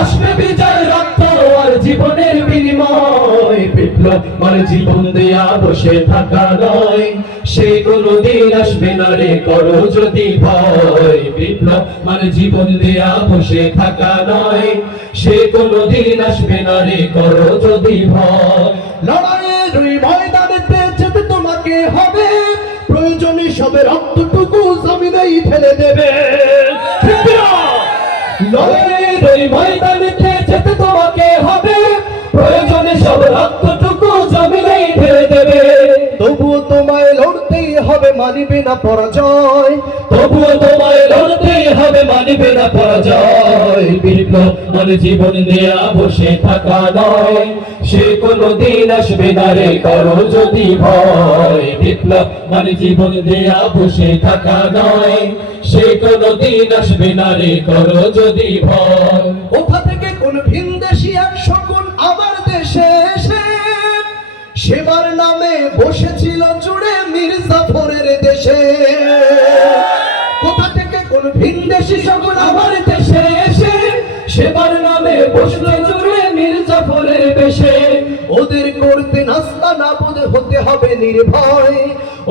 আসবে বিজয় রক্ত আর জীবনের বিনিময়। বিপ্লব মানে জীবন দেয়া বসে থাকা নয়। সে কোনো দিন আসবে না রে করো যদি ভয়। বিপ্লব মানে জীবন দেয়া বসে থাকা নয়। সে কোনো দিন আসবে না রে করো যদি ভয়। লড়াইয়ের ওই ময়দানেতে যেতে তোমাকে হবে প্রয়োজনে সবে রক্তটুকু জমিনেই ফেলে দেবে। ঠিক লড়াইয়ের ওই ময়দানেতে যেতে তোমাকে হবে। প্রয়োজনে সব রক্তটুকু জমিনেই ঢেলে দেবে। তবুও তোমায় লড়তেই হবে মানিবে না পরাজয়। তবুও তোমায় লড়তেই হবে মানিবে না পরাজয়। বিপ্লব মানে জীবন দেয়া বসে থাকা নয়। সে কোনো দিন আসবে না রে করো যদি ভয়। বিপ্লব মানে জীবন দেয়া বসে থাকা নয়। সে কোনো দিন আসবে না রে করো যদি ভয়। এক শকুন আমার দেশে এসে সেবার নামে বসেছিল জুড়ে মির্জাফরের দেশে। কোথা থেকে কোন ভিনদেশি শকুন আমার আমার দেশে এসে সেবার নামে বসল জুড়ে মির্জাফরের বেশে ওদের করতে নাস্তা নাবুদ হতে হবে নির্ভয়।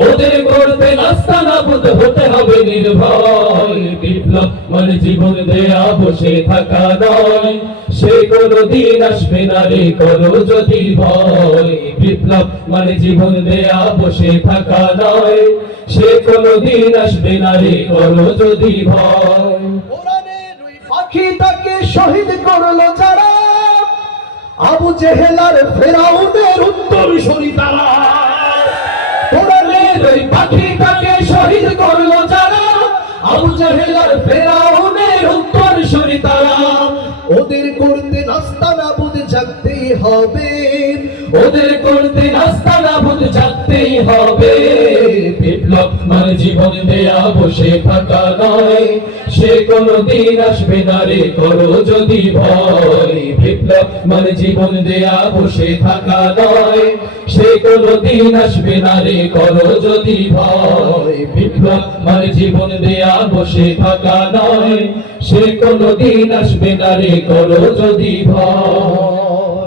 ওদের করতে নাস্তা নাবুদ হতে হবে নির্ভয়। বিপ্লব মানে জীবন দেয়া বসে থাকা নয়। আসবে না রে করো যদি ভয়। বিপ্লব মানে জীবন দেয়া, বসে থাকা নয়। সে আসবে না রে করো যদি পাখি তাকে শহীদ করল যারা। আবু জেহেলার ফেরাউনের উত্তর সরি তারা। ওই পাখিটাকে শহীদ করল যারা। আবু জাহেলার ফেরাউনের উত্তর ওদের করতে নাস্তা নাবুদ জাগতেই হবে। ওদের করতে নাস্তা নাবুদ জাগতেই হবে। বিপ্লব মানে জীবন দেয়া বসে থাকা নয়। সে কোনো দিন আসবে না রে, করো যদি ভয়। বিপ্লব মানে জীবন দেয়া বসে থাকা নয়। সে কোনো দিন আসবে না রে, করো যদি ভয়। বিপ্লব মানে জীবন দেয়া বসে থাকা নয়। সে কোনো দিন আসবে না রে করো যদি ভয়।